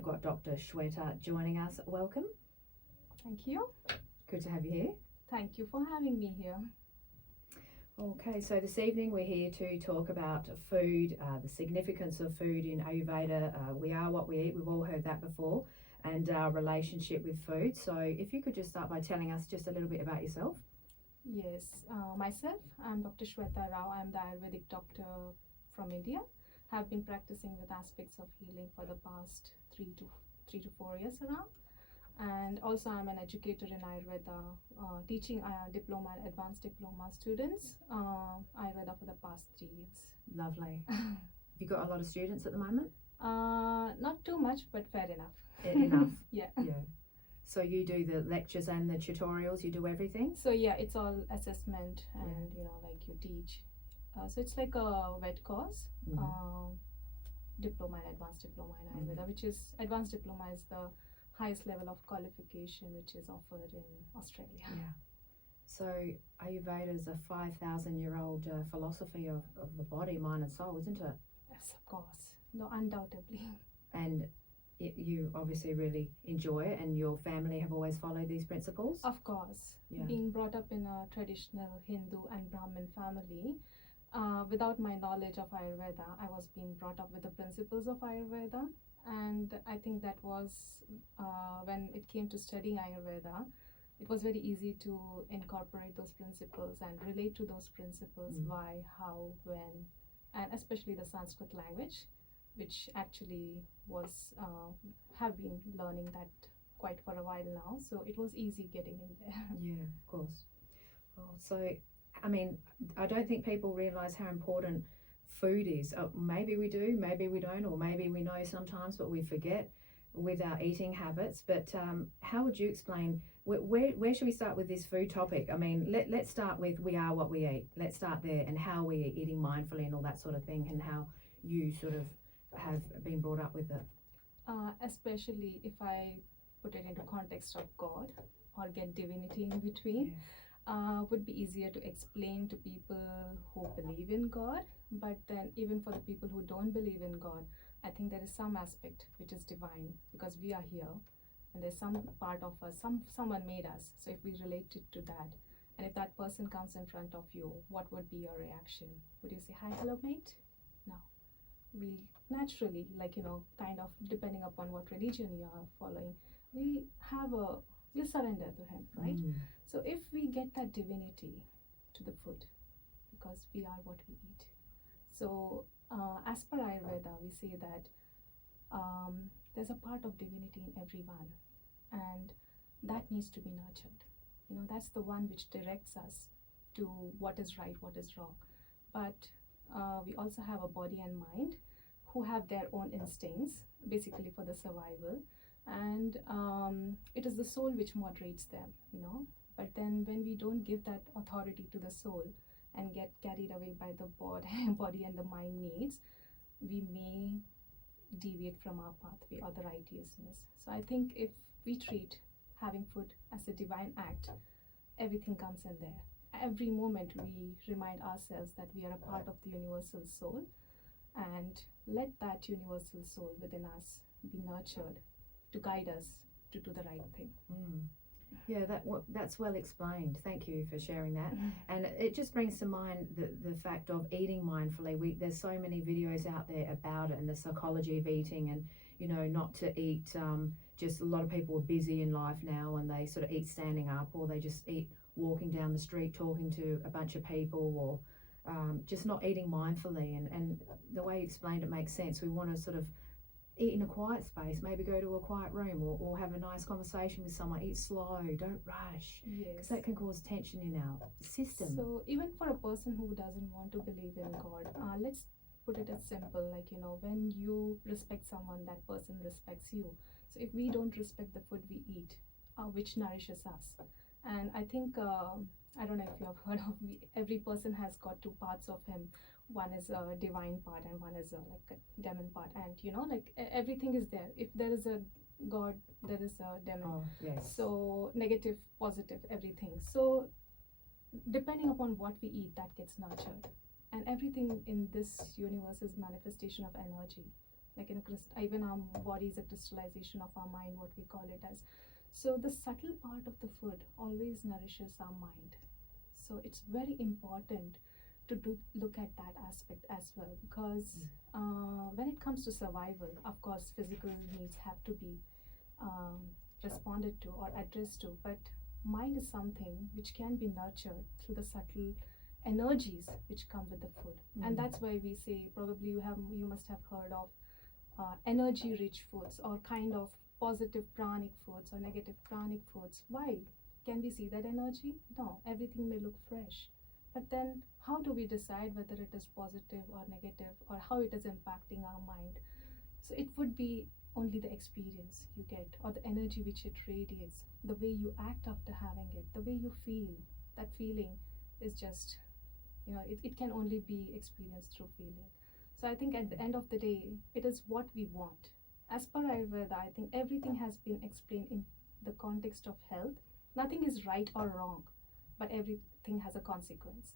we've got Dr. Shweta joining us. Welcome. Thank you. Good to have you here. Thank you for having me here. Okay, so this evening we're here to talk about food, the significance of food in Ayurveda. We are what we eat. We've all heard that before, and our relationship with food. So if you could just start by telling us just a little bit about yourself. Yes, myself, I'm Dr. Shweta Rao. I'm the Ayurvedic doctor from India. Have been practicing with aspects of healing for the past three to 4 years around. And also I'm an educator in Ayurveda, teaching diploma and advanced diploma students Ayurveda for the past 3 years. Lovely. You got a lot of students at the moment? Not too much, but fair enough. Enough. Yeah. So you do the lectures and the tutorials, you do everything? So yeah, it's all assessment and like you teach. So it's like a wet course, diploma and advanced diploma in Ayurveda, which is advanced diploma is the highest level of qualification which is offered in Australia. Yeah. So Ayurveda is a 5,000-year-old philosophy of the body, mind and soul, isn't it? Yes, of course. No, undoubtedly. And you obviously really enjoy it, and your family have always followed these principles? Of course. Yeah. Being brought up in a traditional Hindu and Brahmin family, without my knowledge of Ayurveda, I was being brought up with the principles of Ayurveda. And I think that was when it came to studying Ayurveda, it was very easy to incorporate those principles and relate to those principles, why, how, when, and especially the Sanskrit language, which actually was have been learning that quite for a while now. So it was easy getting in there. Yeah, of course. Oh, so, I mean, I don't think people realize how important food is. Maybe we do, maybe we don't, or maybe we know sometimes, but we forget with our eating habits. But how would you explain, where should we start with this food topic? I mean, let's start with we are what we eat. Let's start there, and how we are eating mindfully and all that sort of thing, and how you sort of have been brought up with it. Especially if I put it into context of God or get divinity in between, would be easier to explain to people who believe in God. But then even for the people who don't believe in God, I think there is some aspect which is divine, because we are here and there's some part of us, someone made us. So if we relate it to that, and if that person comes in front of you, what would be your reaction? Would you say, hi, hello, mate? No. We naturally, kind of depending upon what religion you are following, we surrender to him, right? So if we get that divinity to the food, because we are what we eat. So as per Ayurveda, we say that there's a part of divinity in everyone, and that needs to be nurtured. That's the one which directs us to what is right, what is wrong. But we also have a body and mind who have their own instincts, basically for the survival. And it is the soul which moderates them, But then when we don't give that authority to the soul and get carried away by the body and the mind needs, we may deviate from our pathway or the righteousness. So I think if we treat having food as a divine act, everything comes in there. Every moment we remind ourselves that we are a part of the universal soul, and let that universal soul within us be nurtured to guide us to do the right thing. Yeah, that's well explained. Thank you for sharing that. And it just brings to mind the fact of eating mindfully. There's so many videos out there about it, and the psychology of eating, and not to eat. Just a lot of people are busy in life now, and they sort of eat standing up, or they just eat walking down the street, talking to a bunch of people, or just not eating mindfully. And the way you explained it makes sense. We want to sort of eat in a quiet space, maybe go to a quiet room, or have a nice conversation with someone. Eat slow, don't rush, because that can cause tension in our system. So even for a person who doesn't want to believe in God, let's put it as simple, when you respect someone, that person respects you. So if we don't respect the food we eat, which nourishes us, and I think I don't know if you have heard of, every person has got two parts of him. One is a divine part and one is a demon part, and everything is there. If there is a God, there is a demon. Oh, yes. So negative, positive, everything. So depending upon what we eat, that gets nurtured, and everything in this universe is manifestation of energy. like even our body is a crystallization of our mind, what we call it as. So the subtle part of the food always nourishes our mind. So it's very important to look at that aspect as well, because when it comes to survival, of course, physical needs have to be um, responded to or addressed to, but mind is something which can be nurtured through the subtle energies which come with the food. And that's why we say, probably you must have heard of energy rich foods, or kind of positive pranic foods or negative pranic foods. Why? Can we see that energy? No, everything may look fresh, but then how do we decide whether it is positive or negative, or how it is impacting our mind? So it would be only the experience you get, or the energy which it radiates, the way you act after having it, the way you feel. That feeling is just, it can only be experienced through feeling. So I think at the end of the day, it is what we want. As per Ayurveda, I think everything has been explained in the context of health. Nothing is right or wrong, but everything has a consequence.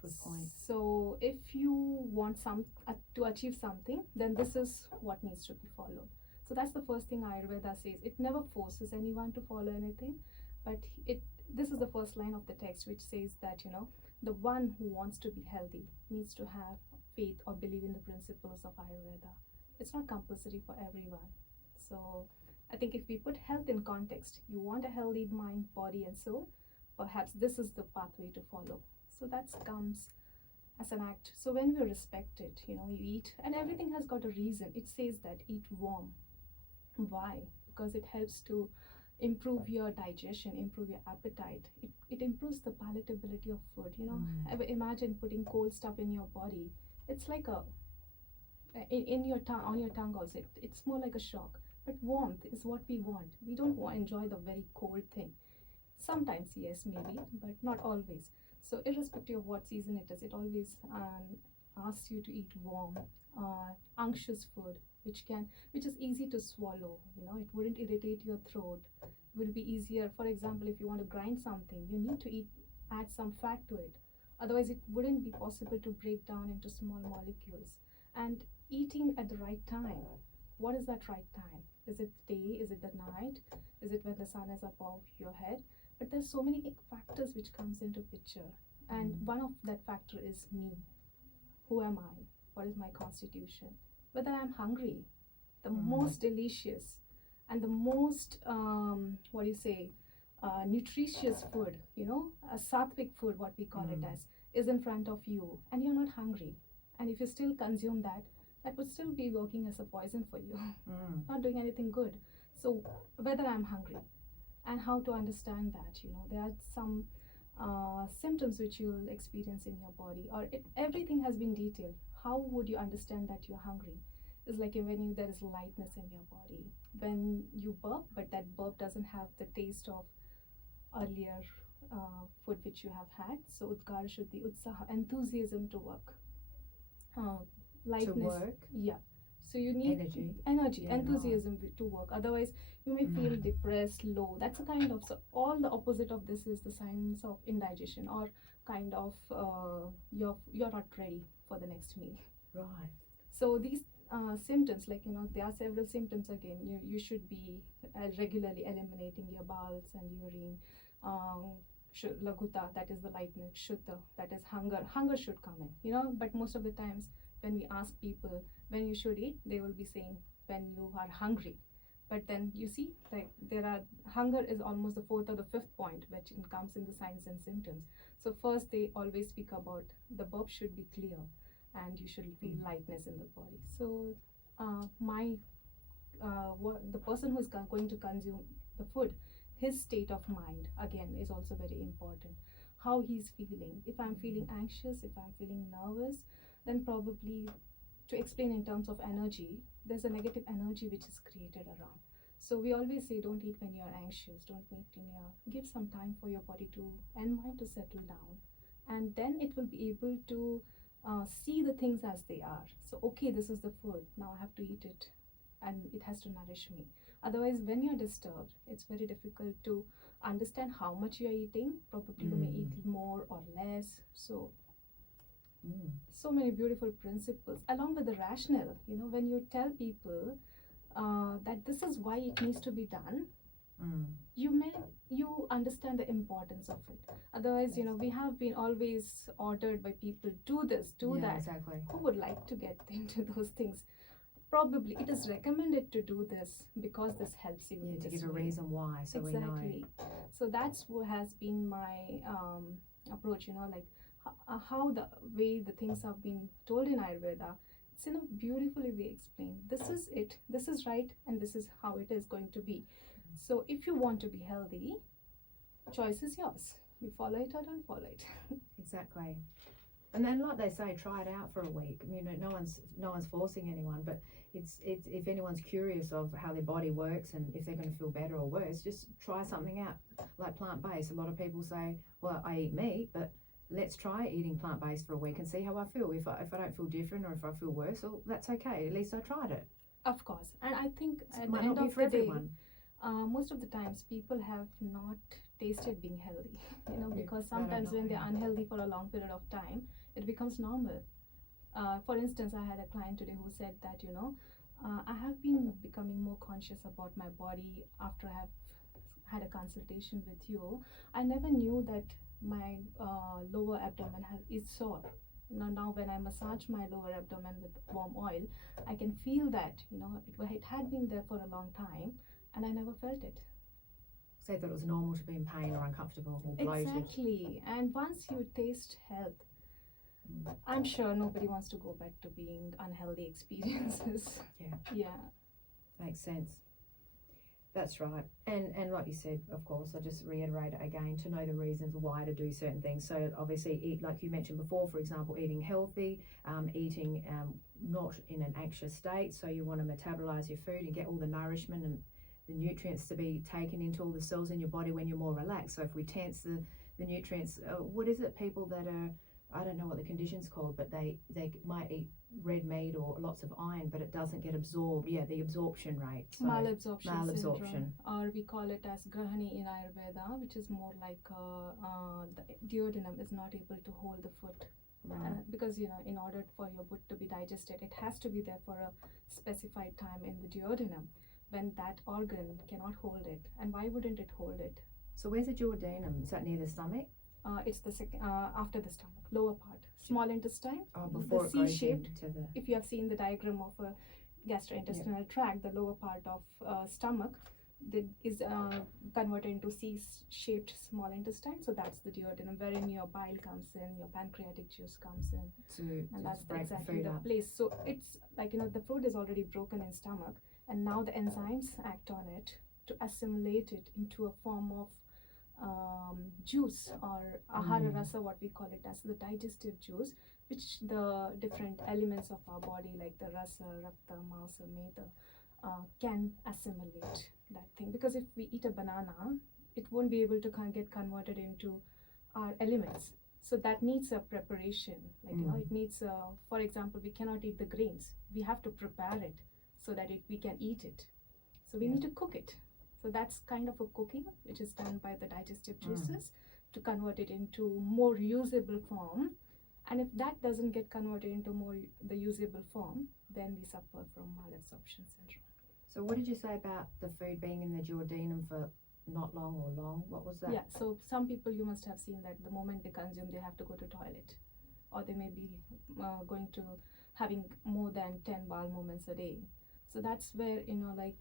Good point. So if you want to achieve something, then this is what needs to be followed. So that's the first thing Ayurveda says. It never forces anyone to follow anything, but this is the first line of the text, which says that the one who wants to be healthy needs to have faith or believe in the principles of Ayurveda. It's not compulsory for everyone. So I think if we put health in context, you want a healthy mind, body, and soul, perhaps this is the pathway to follow. So that comes as an act. So when we respect it, you eat, and everything has got a reason. It says that eat warm. Why? Because it helps to improve your digestion, improve your appetite. It improves the palatability of food. Imagine putting cold stuff in your body. It's like in your tongue, on your tongue also. It's more like a shock. But warmth is what we want. We don't enjoy the very cold thing. Sometimes, yes, maybe, but not always. So irrespective of what season it always asks you to eat warm, unctuous food, which is easy to swallow. It wouldn't irritate your throat. It will be easier. For example, if you want to grind something, you need to add some fat to it. Otherwise, it wouldn't be possible to break down into small molecules. And eating at the right time. What is that right time? Is it day? Is it the night? Is it when the sun is above your head? But there's so many factors which comes into picture, and one of that factor is me. Who am I? What is my constitution? Whether I'm hungry. The most delicious and the most nutritious food, a sattvic food, what we call it as, is in front of you, and you're not hungry. And if you still consume that would still be working as a poison for you, not doing anything good. So whether I'm hungry, and how to understand that, there are some symptoms which you'll experience in your body, or everything has been detailed. How would you understand that you're hungry? It's like when there is lightness in your body, when you burp, but that burp doesn't have the taste of earlier food which you have had. So Utkar Shuddhi, Utsaha, enthusiasm to work. Lightness. To work? Yeah. So you need energy, Yeah, enthusiasm to work. Otherwise, you may feel depressed, low. That's a kind of, so all the opposite of this is the signs of indigestion, or kind of you're not ready for the next meal. Right. So these symptoms, there are several symptoms again. You should be regularly eliminating your bowels and urine. Laguta, that is the lightness. Shuddha, that is hunger. Hunger should come in, but most of the times when we ask people when you should eat, they will be saying when you are hungry. But then you see, hunger is almost the fourth or the fifth point, which comes in the signs and symptoms. So first, they always speak about the burp should be clear, and you should feel lightness in the body. So the person who's going to consume the food, his state of mind again is also very important. How he's feeling. If I'm feeling anxious, if I'm feeling nervous, then probably, to explain in terms of energy, there's a negative energy which is created around. So we always say, don't eat when you're anxious, don't eat when give some time for your body and mind to settle down, and then it will be able to see the things as they are. So okay, this is the food, now I have to eat it, and it has to nourish me. Otherwise, when you're disturbed, it's very difficult to understand how much you're eating. Probably you may eat more or less. So So many beautiful principles along with the rationale. When you tell people that this is why it needs to be done, you understand the importance of it. Otherwise, we have been always ordered by people, do this, do that. Exactly. Who would like to get into those things? Probably it is recommended to do this because this helps you in To this give a way. reason why, so we know. Exactly. So that's what has been my approach. Like how the way the things have been told in Ayurveda, it's in a beautifully way explained. This is it, this is right, and this is how it is going to be. So if you want to be healthy, choice is yours. You follow it or don't follow it. Exactly. And then, like they say, try it out for a week. No one's forcing anyone, but it's if anyone's curious of how their body works and if they're going to feel better or worse, just try something out, like plant-based. A lot of people say, well, I eat meat, but let's try eating plant-based for a week and see how I feel. If I don't feel different or if I feel worse, well, that's okay. At least I tried it. Of course. And I think at Might the end not be of for the day, everyone. most of the times people have not tasted being healthy, because I don't sometimes when know. they're unhealthy for a long period of time, it becomes normal. For instance, I had a client today who said that, I have been becoming more conscious about my body after I have had a consultation with you. I never knew that my lower abdomen is sore. Now when I massage my lower abdomen with warm oil, I can feel that, it had been there for a long time and I never felt it. Say that it was normal to be in pain or uncomfortable or bloated. Exactly. And once you taste health, I'm sure nobody wants to go back to being unhealthy experiences. Yeah. Makes sense. That's right. And like you said, of course, I'll just reiterate it again, to know the reasons why to do certain things. So obviously eat, like you mentioned before, for example, eating healthy, eating not in an anxious state. So you want to metabolize your food and get all the nourishment and the nutrients to be taken into all the cells in your body when you're more relaxed. So if we tense the nutrients, what is it, people that are, I don't know what the condition's called, but they might eat red meat or lots of iron, but it doesn't get absorbed. Yeah, the absorption rate. So Malabsorption malabsorption. syndrome, or we call it as grahani in Ayurveda, which is more like the duodenum is not able to hold the food. Because in order for your food to be digested, it has to be there for a specified time in the duodenum, when that organ cannot hold it. And why wouldn't it hold it? So where's the duodenum? Is that near the stomach? It's the after the stomach, lower part, small intestine. Before the it goes C-shaped. into the. If you have seen the diagram of a gastrointestinal tract, the lower part of stomach is converted into C-shaped small intestine. So that's the duodenum, wherein your bile comes in, your pancreatic juice comes in, and that's exactly the place. So it's like the food is already broken in stomach, and now the enzymes act on it to assimilate it into a form of juice or ahara rasa, what we call it as the digestive juice, which the different elements of our body like the rasa, rakta, masa, meta can assimilate that thing. Because if we eat a banana, it won't be able to get converted into our elements. So that needs a preparation. Like it needs for example, we cannot eat the grains. We have to prepare it so that we can eat it. So we need to cook it. So that's kind of a cooking which is done by the digestive juices to convert it into more usable form. And if that doesn't get converted into the usable form, then we suffer from malabsorption syndrome. So what did you say about the food being in the duodenum for not long or long? What was that? Yeah, so some people, you must have seen that the moment they consume, they have to go to toilet, or they may be going to having more than 10 bowel movements a day. So that's where like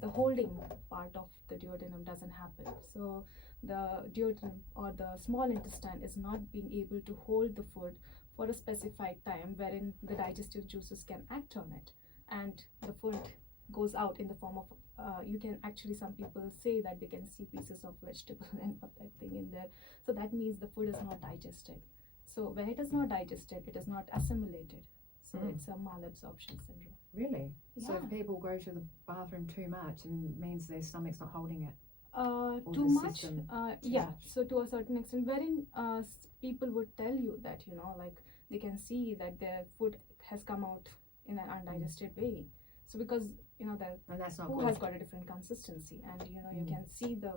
the holding part of the duodenum doesn't happen. So the duodenum or the small intestine is not being able to hold the food for a specified time, wherein the digestive juices can act on it, and the food goes out in the form of you can actually, some people say that they can see pieces of vegetable and put that thing in there. So that means the food is not digested. So when it is not digested, it is not assimilated. So it's a malabsorption syndrome. Really? Yeah. So if people go to the bathroom too much, and means their stomach's not holding it. Too much. Yeah. Much. So to a certain extent, wherein people would tell you that like they can see that their food has come out in an undigested way. So because and that's not food good. has got a different consistency, and you can see the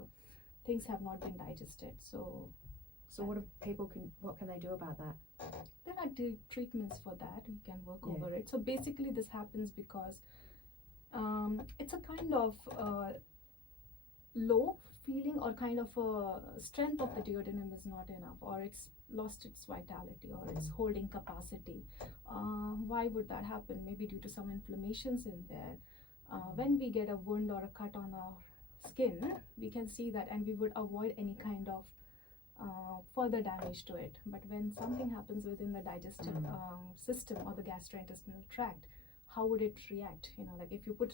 things have not been digested. So So what can they do about that? There are treatments for that. We can work Yeah. over it. So basically, this happens because it's a kind of low feeling, or kind of a strength of the duodenum is not enough, or it's lost its vitality, or its holding capacity. Why would that happen? Maybe due to some inflammations in there. When we get a wound or a cut on our skin, we can see that, and we would avoid any kind of further damage to it. But when something happens within the digestive system or the gastrointestinal tract, how would it react? Like if you put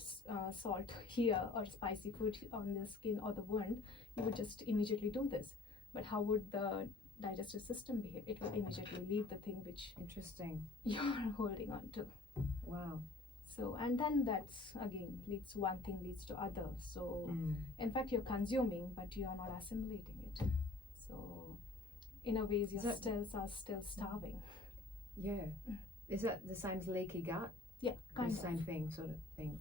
salt here or spicy food on the skin or the wound, you would just immediately do this. But how would the digestive system behave? It will immediately leave the thing which Interesting. you're holding on to. Wow. So, and then that's again one thing leads to other. So in fact, you're consuming, but you're not assimilating it. So in a way, your cells are still starving. Yeah. Is that the same as leaky gut? Yeah, kind of. Same thing, sort of thing.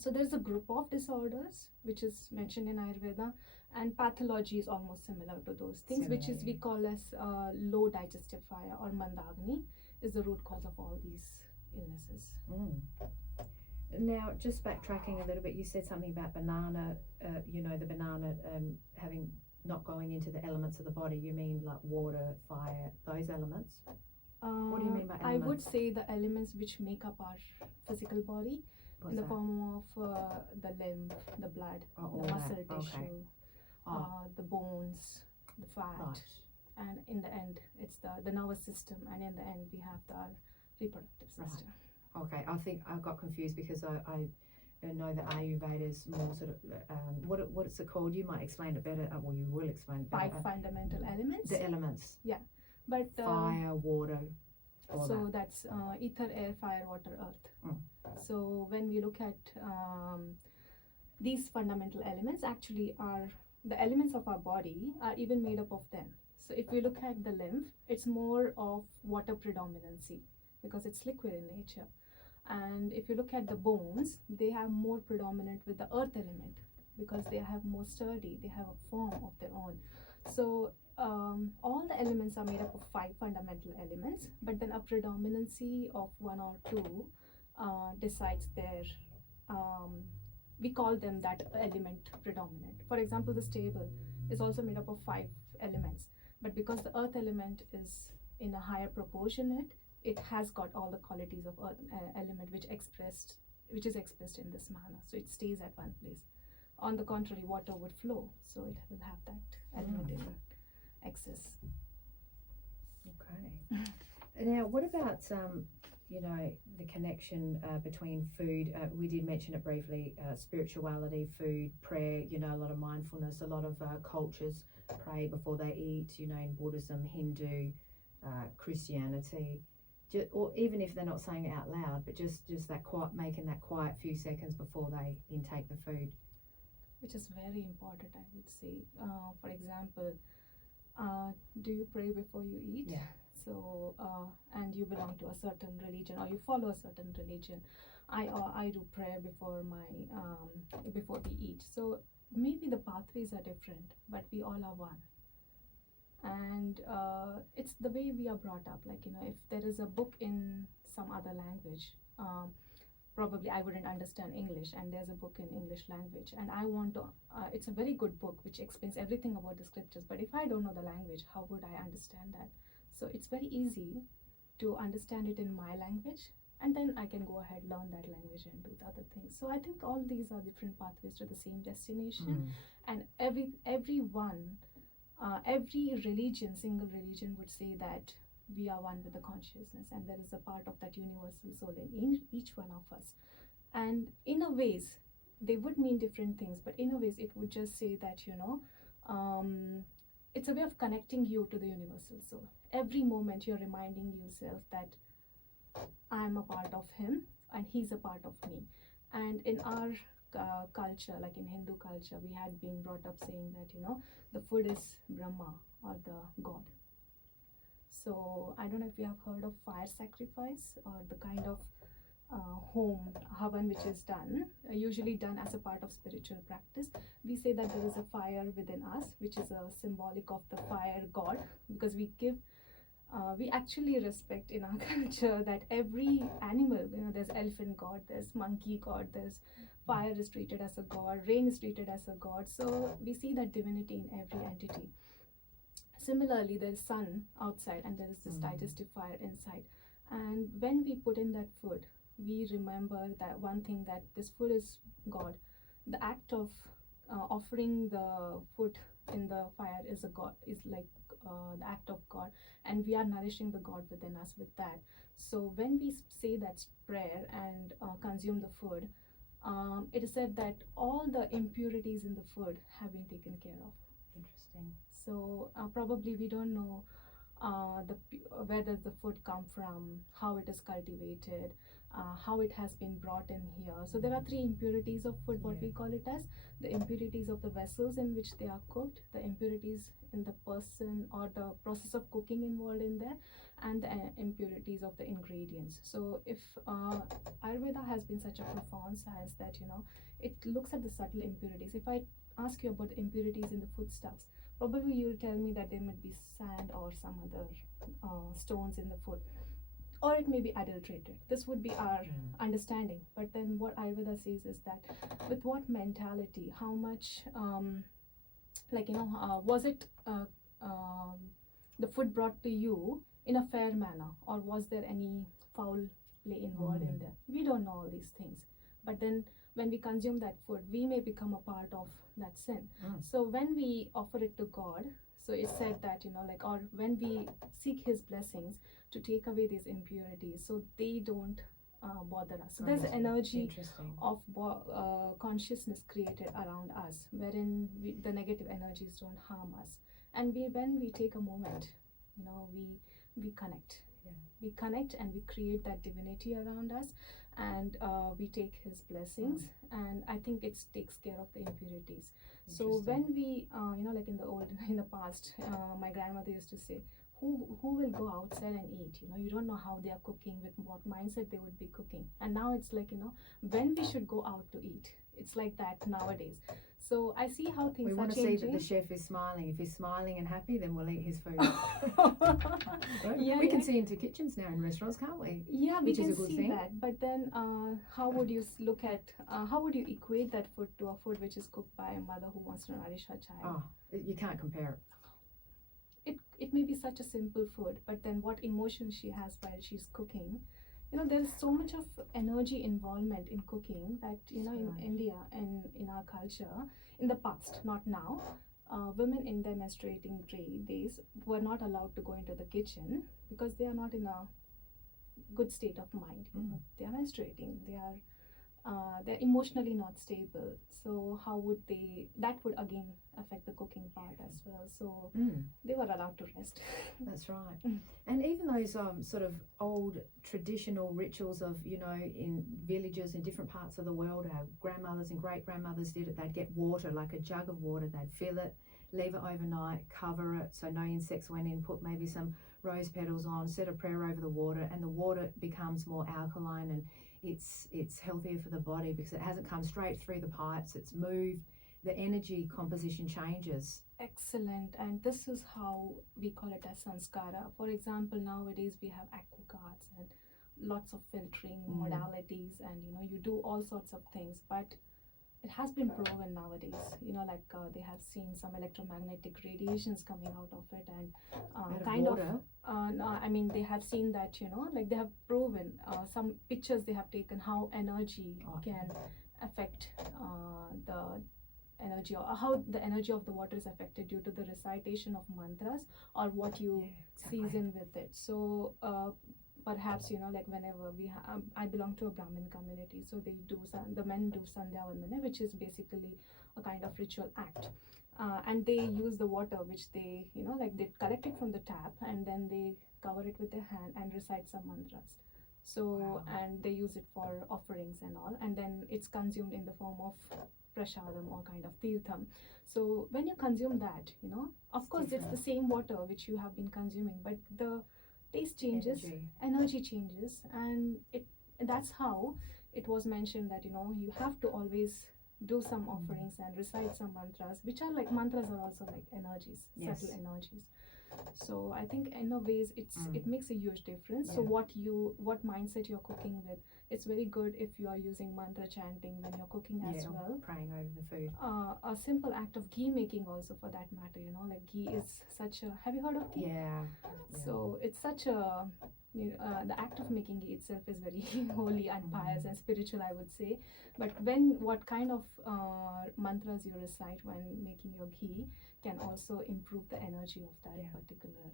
So there's a group of disorders which is mentioned in Ayurveda, and pathology is almost similar to those things, which is we call as low digestive fire, or mandagni is the root cause of all these illnesses. Now, just backtracking a little bit, you said something about banana, the banana having not going into the elements of the body. You mean like water, fire, those elements? What do you mean by elements? I would say the elements which make up our physical body. What's in the that? form of the lymph, the blood, the muscle tissue, the bones, the fat, Right. and in the end, it's the nervous system, and in the end, we have the reproductive system. Right. Okay, I think I got confused because I know that Ayurveda is more sort of what it's called. You might explain it better. Well, you will explain it better. 5 fundamental elements. The elements. Yeah, but fire, water. So that's ether, air, fire, water, earth. So when we look at these fundamental elements, actually are the elements of our body are even made up of them. So if we look at the lymph, it's more of water predominancy because it's liquid in nature. And if you look at the bones, they have more predominant with the earth element because they have more sturdy, they have a form of their own. So all the elements are made up of 5 fundamental elements, but then a predominancy of 1 or 2 decides their, we call them that element predominant. For example, this table is also made up of 5 elements, but because the earth element is in a higher proportionate, it has got all the qualities of earth element which is expressed in this manner. So it stays at one place. On the contrary, water would flow, so it will have that element in excess. Okay. Now, what about the connection between food? We did mention it briefly. Spirituality, food, prayer. A lot of mindfulness. A lot of cultures pray before they eat. In Buddhism, Hindu, Christianity. Or even if they're not saying it out loud, but just that quiet, making that quiet few seconds before they intake the food. Which is very important, I would say. For example, do you pray before you eat? Yeah. So, and you belong to a certain religion or you follow a certain religion. I do prayer before before we eat. So maybe the pathways are different, but we all are one. And it's the way we are brought up. Like, if there is a book in some other language, probably I wouldn't understand English, and there's a book in English language, and I want to, it's a very good book which explains everything about the scriptures, but if I don't know the language, how would I understand that? So it's very easy to understand it in my language, and then I can go ahead, learn that language and do the other things. So I think all these are different pathways to the same destination, and every religion, single religion would say that we are one with the consciousness, and there is a part of that universal soul in each one of us. And in a ways, they would mean different things, but in a ways, it would just say that, it's a way of connecting you to the universal soul. Every moment you're reminding yourself that I'm a part of him and he's a part of me. And in our culture, like in Hindu culture, we had been brought up saying that, the food is Brahma, or the God. So I don't know if you have heard of fire sacrifice, or the kind of home havan which is done, usually done as a part of spiritual practice, we say that there is a fire within us, which is a symbolic of the fire god, because we actually respect in our culture that every animal, there's elephant god, there's monkey god, there's fire is treated as a god, rain is treated as a god. So we see that divinity in every entity. Similarly, there's sun outside and there is this digestive fire inside. And when we put in that food, we remember that one thing, that this food is God. The act of offering the food in the fire is like the act of God, and we are nourishing the God within us with that. So when we say that prayer and consume the food, it is said that all the impurities in the food have been taken care of. Interesting. So probably we don't know where does the food come from, how it is cultivated, how it has been brought in here. So there are three impurities of food, what we call it as: the impurities of the vessels in which they are cooked, the impurities in the person or the process of cooking involved in there, and the impurities of the ingredients. So if Ayurveda has been such a profound science that it looks at the subtle impurities. If I ask you about the impurities in the foodstuffs, probably you will tell me that there might be sand or some other stones in the food, or it may be adulterated. This would be our understanding. But then what Ayurveda says is that with what mentality, how much, was it the food brought to you in a fair manner, or was there any foul play involved in there? We don't know all these things. But then when we consume that food, we may become a part of that sin. So when we offer it to God, so it's said that or when we seek His blessings to take away these impurities, so they don't bother us. So there's an energy of consciousness created around us, wherein the negative energies don't harm us. And when we take a moment, we connect. We connect and we create that divinity around us, and we take His blessings, and I think it takes care of the impurities. So when we like in the past, my grandmother used to say, who will go outside and eat? You don't know how they are cooking, with what mindset they would be cooking. And now it's like, when we should go out to eat. It's like that nowadays. So I see how things are changing. We want to see that the chef is smiling. If he's smiling and happy, then we'll eat his food. We can see into kitchens now in restaurants, can't we? Yeah, we Which can is a good see thing. that. But then how would you look at, how would you equate that food to a food which is cooked by a mother who wants to nourish her child? Oh, you can't compare it. It may be such a simple food, but then what emotion she has while she's cooking. There is so much of energy involvement in cooking that, in India and in our culture, in the past, not now, women in their menstruating days were not allowed to go into the kitchen because they are not in a good state of mind. They are menstruating, they're emotionally not stable. So how would that would again affect the cooking part as well. So they were allowed to rest. That's right. And even those sort of old traditional rituals of, in villages in different parts of the world, our grandmothers and great grandmothers did it. They'd get water, like a jug of water, they'd fill it, leave it overnight, cover it so no insects went in, put maybe some rose petals on, said a prayer over the water, and the water becomes more alkaline, and it's healthier for the body because it hasn't come straight through the pipes, it's moved, the energy composition changes. Excellent. And this is how we call it as sanskara. For example, nowadays we have aqua guards and lots of filtering modalities, and you do all sorts of things, but it has been proven nowadays, they have seen some electromagnetic radiations coming out of it, and they have seen that, they have proven some pictures they have taken how energy can affect the energy, or how the energy of the water is affected due to the recitation of mantras or what you season with it. So perhaps whenever I belong to a Brahmin community, so the men do Sandhya Vandana, which is basically a kind of ritual act, and they use the water which they they collect it from the tap, and then they cover it with their hand and recite some mantras. So and they use it for offerings and all, and then it's consumed in the form of prashadam or kind of tirtham. So when you consume that, of course it's the same water which you have been consuming, but the taste changes, energy changes, and and that's how it was mentioned that you have to always do some offerings and recite some mantras, which are like mantras are also like energies, Yes. subtle energies. So I think in a ways it makes a huge difference. So Yeah. what mindset you're cooking with, it's very good if you are using mantra chanting when you're cooking as Yeah, well. praying over the food. A simple act of ghee making also, for that matter, like ghee is such a, have you heard of ghee? Yeah. So it's such a, the act of making ghee itself is very holy and pious and spiritual, I would say. But what kind of mantras you recite when making your ghee can also improve the energy of that particular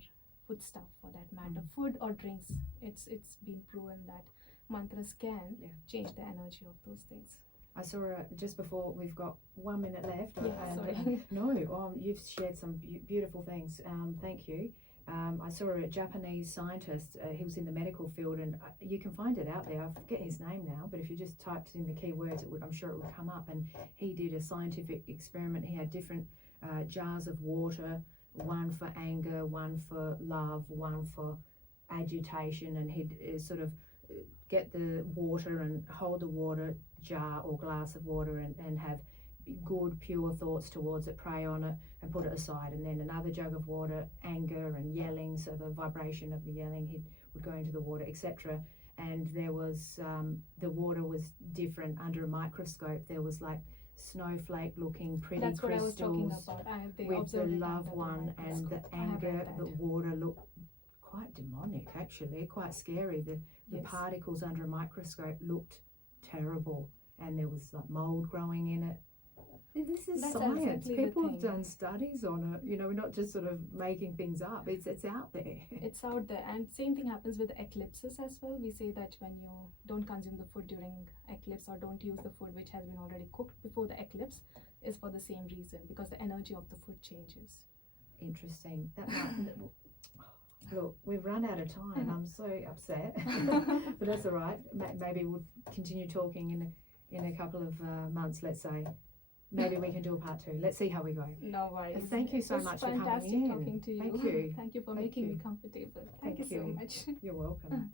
foodstuff, for that matter, food or drinks. It's been proven that mantras can change the energy of those things. I saw just before, we've got 1 minute left. Sorry. No, you've shared some beautiful things. Thank you. I saw a Japanese scientist. He was in the medical field, and you can find it out there. I forget his name now, but if you just typed in the keywords, I'm sure it would come up. And he did a scientific experiment. He had different jars of water, one for anger, one for love, one for agitation, and he'd sort of get the water and hold the water jar or glass of water and have good pure thoughts towards it, pray on it and put it aside, and then another jug of water, anger and yelling, so the vibration of the yelling would go into the water, etc. And there was the water was different under a microscope. There was like snowflake looking pretty That's crystals what I was talking about. with the love one, and the anger, the water looked quite demonic, actually, quite scary. The particles under a microscope looked terrible, and there was like mold growing in it. This is science. Exactly, people have done studies on it. We're not just sort of making things up. It's out there. It's out there. And same thing happens with eclipses as well. We say that when you don't consume the food during eclipse, or don't use the food which has been already cooked before the eclipse, is for the same reason, because the energy of the food changes. Interesting. That might, look, we've run out of time. I'm so upset, but that's all right. Maybe we'll continue talking in a couple of months, let's say. Maybe we can do a part 2. Let's see how we go. No worries. Thank you so much for coming in. Fantastic talking to you. Thank you. Thank you for making me comfortable. Thank you so much. You're welcome.